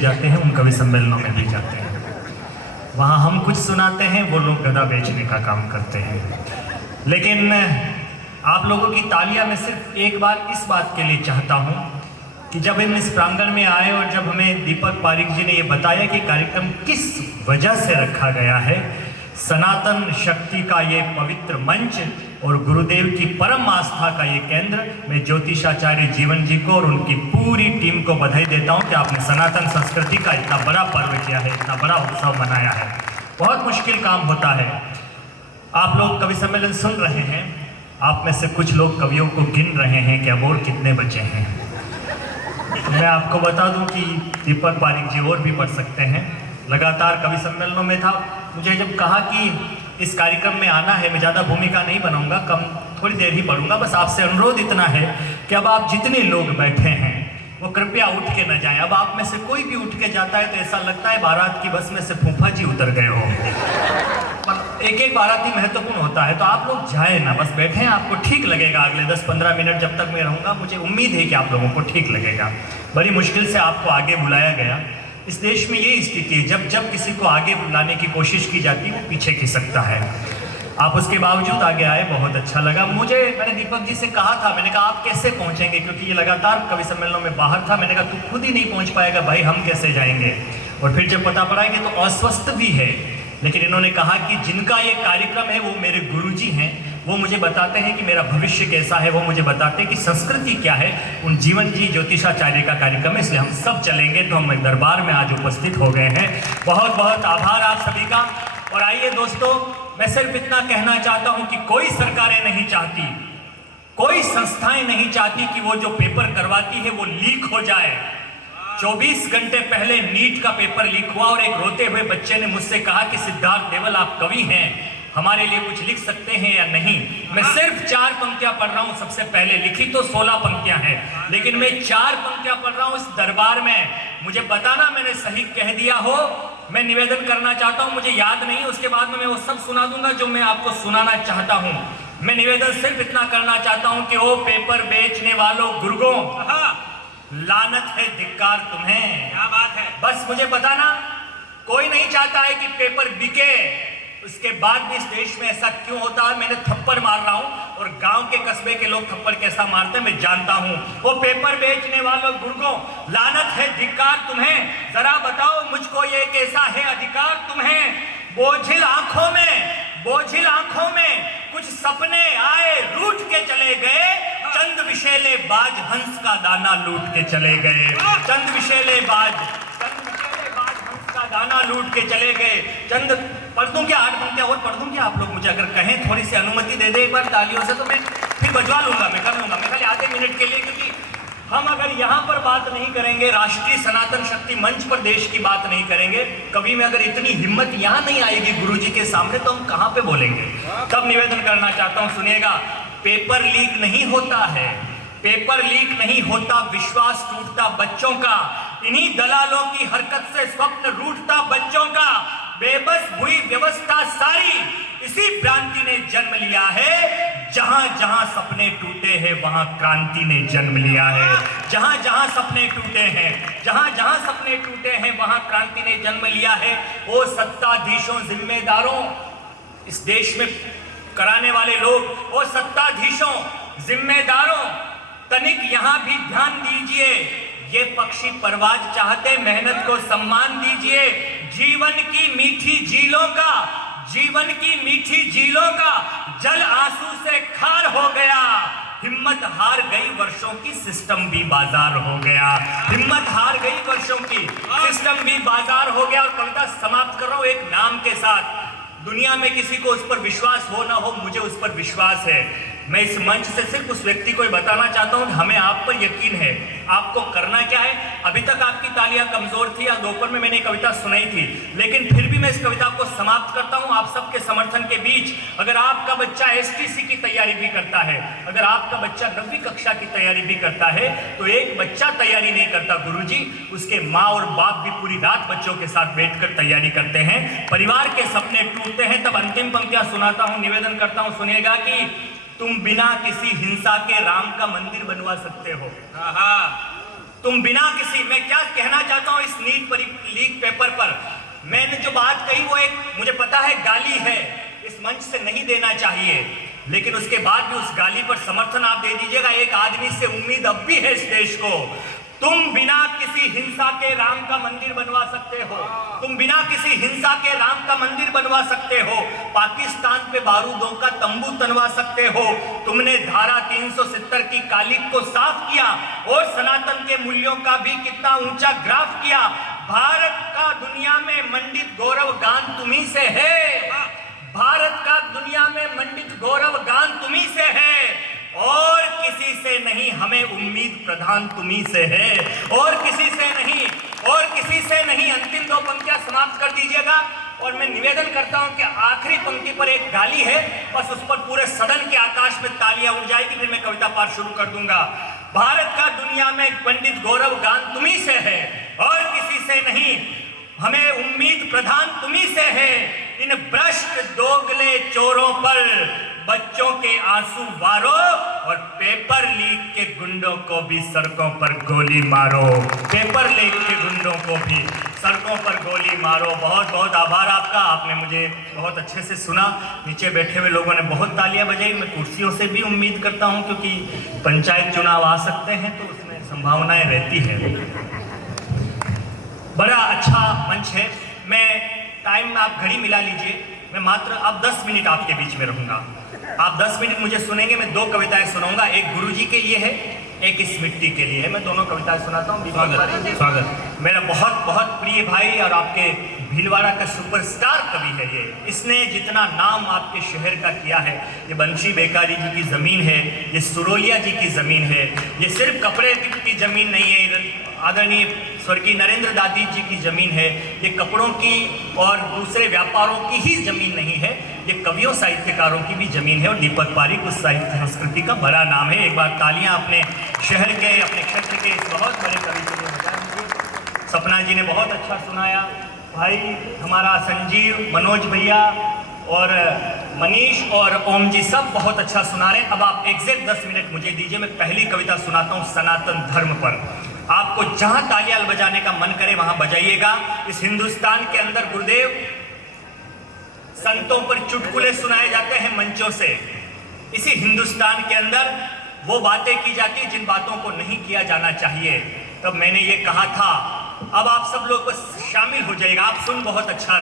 जाते हैं उन कवि सम्मेलनों में भी जाते हैं। वहाँ हम कुछ सुनाते हैं, वो लोग गदा बेचने का काम करते हैं। लेकिन आप लोगों की तालियां मैं सिर्फ एक बार इस बात के लिए चाहता हूँ कि जब हम इस प्रांगण में आए और जब हमें दीपक पारिक जी ने ये बताया कि कार्यक्रम किस वजह से रखा गया है, सनातन शक्ति का ये पवित्र मंच और गुरुदेव की परम आस्था का ये केंद्र, मैं ज्योतिषाचार्य जीवन जी को और उनकी पूरी टीम को बधाई देता हूँ कि आपने सनातन संस्कृति का इतना बड़ा पर्व किया है, इतना बड़ा उत्सव मनाया है। बहुत मुश्किल काम होता है। आप लोग कवि सम्मेलन सुन रहे हैं, आप में से कुछ लोग कवियों को गिन रहे हैं कि अब और कितने बचे हैं। मैं आपको बता दूं कि दीपक पारिक जी और भी पढ़ सकते हैं। लगातार कवि सम्मेलनों में था। मुझे जब कहा कि इस कार्यक्रम में आना है, मैं ज़्यादा भूमिका नहीं बनाऊंगा, थोड़ी देर ही पढ़ूंगा। बस आपसे अनुरोध इतना है कि अब आप जितने लोग बैठे हैं वो कृपया उठ के न जाएं। अब आप में से कोई भी उठ के जाता है तो ऐसा लगता है बारात की बस में से फूफा जी उतर गए हो। एक एक बारात ही महत्वपूर्ण होता है, तो आप लोग जाए ना, बस बैठे हैं। आपको ठीक लगेगा अगले 10-15 मिनट जब तक मैं रहूँगा, मुझे उम्मीद है कि आप लोगों को ठीक लगेगा। बड़ी मुश्किल से आपको आगे बुलाया गया। इस देश में ये स्थिति है, जब जब किसी को आगे बुलाने की कोशिश की जाती है वो पीछे खिसकता है। आप उसके बावजूद आगे आए, बहुत अच्छा लगा मुझे। मैंने दीपक जी से कहा था, मैंने कहा आप कैसे पहुंचेंगे, क्योंकि ये लगातार कवि सम्मेलनों में बाहर था। मैंने कहा तू खुद ही नहीं पहुंच पाएगा भाई, हम कैसे जाएंगे। और फिर जब पता पड़ा कि तो अस्वस्थ भी है, लेकिन इन्होंने कहा कि जिनका ये कार्यक्रम है वो मेरे गुरुजी हैं, वो मुझे बताते हैं कि मेरा भविष्य कैसा है, वो मुझे बताते हैं कि संस्कृति क्या है। उन जीवन जी ज्योतिषाचार्य का कार्यक्रम है, इसलिए हम सब चलेंगे। तो हम दरबार में आज उपस्थित हो गए हैं। बहुत बहुत आभार आप सभी का। और आइए दोस्तों, मैं सिर्फ इतना कहना चाहता हूं कि कोई सरकारें नहीं चाहती, कोई संस्थाएं नहीं चाहती कि वो जो पेपर करवाती है वो लीक हो जाए। 24 घंटे पहले नीट का पेपर लीक हुआ और एक रोते हुए बच्चे ने मुझसे कहा कि सिद्धार्थ देवल आप कवि हैं, हमारे लिए कुछ लिख सकते हैं या नहीं। मैं सिर्फ 4 पंक्तियां पढ़ रहा हूं। सबसे पहले लिखी तो 16 पंक्तियां हैं, लेकिन मैं 4 पंक्तियां पढ़ रहा हूं इस दरबार में। मुझे बताना मैंने सही कह दिया हो। मैं निवेदन करना चाहता हूं, मुझे याद नहीं, उसके बाद में मैं वो सब सुना दूंगा जो मैं आपको सुनाना चाहता हूं। मैं निवेदन सिर्फ इतना करना चाहता हूं कि ओ पेपर बेचने वालों गुर्गों, लानत है, धिक्कार तुम्हें। क्या बात है। बस मुझे बताना, कोई नहीं चाहता है कि पेपर बिके। उसके बाद भी इस देश में ऐसा क्यों होता है? मैंने थप्पड़ मार रहा हूं और गांव के कस्बे के लोग थप्पड़ कैसा मारते हैं मैं जानता हूं। वो पेपर बेचने वालों गुर्गों, लानत है, धिक्कार तुम्हें। जरा बताओ मुझको ये कैसा है अधिकार तुम्हें। बोझिल आंखों में कुछ सपने आए, रूठ के चले गए। चंद विशेले बाज हंस का दाना लूट के चले गए। चंद विशेले बाज हंस का दाना लूट के चले गए। चंद पढ़ दूं क्या? 8 पंक्तियां और पढ़ दूं क्या? आप लोग मुझे अगर कहें, थोड़ी सी अनुमति दे दे एक बार तालियों से, तो मैं फिर बजवा लूंगा, मैं कर लूंगा। मैं खाली आधे मिनट के लिए, क्योंकि हम अगर यहाँ पर बात नहीं करेंगे, राष्ट्रीय सनातन शक्ति मंच पर देश की बात नहीं करेंगे, कभी में अगर इतनी हिम्मत यहाँ नहीं आएगी गुरुजी के सामने, तो हम कहाँ पे बोलेंगे। तब निवेदन करना चाहता हूँ, सुनिएगा। पेपर लीक नहीं होता है, पेपर लीक नहीं होता, विश्वास टूटता बच्चों का। इन्हीं दलालों की हरकत से स्वप्न रूठता बच्चों का। बेबस हुई व्यवस्था सारी, इसी भ्रांति ने जन्म लिया है। जहां जहां सपने टूटे हैं वहां क्रांति ने जन्म लिया है। जहां जहां सपने टूटे हैं, जहां जहां सपने टूटे हैं वहां क्रांति ने जन्म लिया है। ओ सत्ताधीशों, जिम्मेदारों, इस देश में कराने वाले लोग, ओ सत्ताधीशों, जिम्मेदारों, तनिक यहां भी ध्यान दीजिए। ये पक्षी परवाज चाहते, मेहनत को सम्मान दीजिए। जीवन की मीठी झीलों का, जीवन की मीठी झीलों का जल आंसू से खार हो गया। हिम्मत हार गई वर्षों की, सिस्टम भी बाजार हो गया। हिम्मत हार गई वर्षों की, सिस्टम भी बाजार हो गया। और कविता समाप्त कर रहा हूं एक नाम के साथ। दुनिया में किसी को उस पर विश्वास हो ना हो, मुझे उस पर विश्वास है। मैं इस मंच से सिर्फ उस व्यक्ति को बताना चाहता हूं, हमें आप पर यकीन है। आपको करना क्या है? अभी तक आपकी तालियां कमजोर थी, या दोपहर में मैंने कविता सुनाई थी, लेकिन फिर भी मैं इस कविता को समाप्त करता हूं आप सबके समर्थन के बीच। अगर आपका बच्चा एसटीसी की तैयारी भी करता है, अगर आपका बच्चा 9वीं कक्षा की तैयारी भी करता है, तो एक बच्चा तैयारी नहीं करता गुरुजी, उसके माँ और बाप भी पूरी रात बच्चों के साथ बैठकर तैयारी करते हैं। परिवार के सपने टूटते हैं। तब अंतिम पंक्तियां सुनाता हूं, निवेदन करता हूं, सुनिएगा कि तुम बिना किसी हिंसा के राम का मंदिर बनवा सकते हो। तुम बिना किसी, मैं क्या कहना चाहता हूं इस नीट पर है इस मंच से नहीं देना चाहिए, लेकिन उसके बाद भी उस गाली पर समर्थन आप दे दीजिएगा। एक आदमी से उम्मीद अब भी है इस देश को। तुम बिना किसी हिंसा के राम का मंदिर बनवा सकते हो, तुम बिना किसी हिंसा के राम का मंदिर बनवा सकते हो, पाकिस्तान पे बारूदों का तंबू तनवा सकते हो, तुमने धारा 370 की कालिक को साफ किया और सनातन के मूल्यों का भी कितना ऊंचा ग्राफ किया। भारत का दुनिया में मंडित गौरव गान तुम्ही से है, भारत का दुनिया में मंडित गौरव गान तुम्ही से है, और किसी से नहीं, हमें उम्मीद प्रधान तुम्ही से है, और किसी से नहीं, और किसी से नहीं। अंतिम दो पंक्तियां समाप्त कर दीजिएगा और मैं निवेदन करता हूं कि आखिरी पंक्ति पर एक गाली है, बस उस पर पूरे सदन के आकाश में तालियां उड़ जाएगी, फिर मैं कविता पाठ शुरू कर दूंगा। भारत का दुनिया में पंडित गौरव गान तुम्ही से है और किसी से नहीं, हमें उम्मीद प्रधान तुम्ही से है। इन भ्रष्ट दोगले चोरों पर बच्चों के आंसू वारो और पेपर लीक के गुंडों को भी सड़कों पर गोली मारो, पेपर लीक के गुंडों को भी सड़कों पर गोली मारो। बहुत बहुत आभार आपका, आपने मुझे बहुत अच्छे से सुना। नीचे बैठे हुए लोगों ने बहुत तालियां बजाई। मैं कुर्सियों से भी उम्मीद करता हूं, क्योंकि पंचायत चुनाव आ सकते हैं तो उसमें संभावनाएं रहती है। बड़ा अच्छा मंच है। मैं टाइम में आप घड़ी मिला लीजिए, मैं मात्र अब 10 मिनट आपके बीच में रहूंगा। आप 10 मिनट मुझे सुनेंगे, मैं 2 कविताएं सुनाऊंगा, एक गुरुजी के लिए है, एक इस मिट्टी के लिए है। मैं दोनों कविताएं सुनाता हूँ। स्वागत। मेरा बहुत बहुत प्रिय भाई और आपके भीलवाड़ा का सुपरस्टार कवि है ये। इसने जितना नाम आपके शहर का किया है, ये बंशी बेकारी जी की ज़मीन है, ये सुरोलिया जी की ज़मीन है, ये सिर्फ कपड़े की ज़मीन नहीं है, आदरणीय स्वर्गीय नरेंद्र दादी जी की ज़मीन है, ये कपड़ों की और दूसरे व्यापारों की ही ज़मीन नहीं है, ये कवियों साहित्यकारों की भी ज़मीन है। और दीपक पारिक उस साहित्य संस्कृति का बड़ा नाम है। एक बार तालियां अपने शहर के, अपने क्षेत्र के इस बहुत बड़े कवि के लिए बजा दीजिए। सपना जी ने बहुत अच्छा सुनाया, भाई हमारा संजीव, मनोज भैया और मनीष और ओम जी सब बहुत अच्छा सुना रहे हैं। अब आप एग्जैक्ट 10 मिनट मुझे दीजिए, मैं पहली कविता सुनाता हूँ सनातन धर्म पर। आपको जहां तालियां बजाने का मन करे वहां बजाइएगा। इस हिंदुस्तान के अंदर गुरुदेव संतों पर चुटकुले सुनाए जाते हैं मंचों से, इसी हिंदुस्तान के अंदर वो बातें की जाती जिन बातों को नहीं किया जाना चाहिए। तब मैंने ये कहा था, अब आप सब लोग बस शामिल हो जाइएगा। आप सुन बहुत अच्छा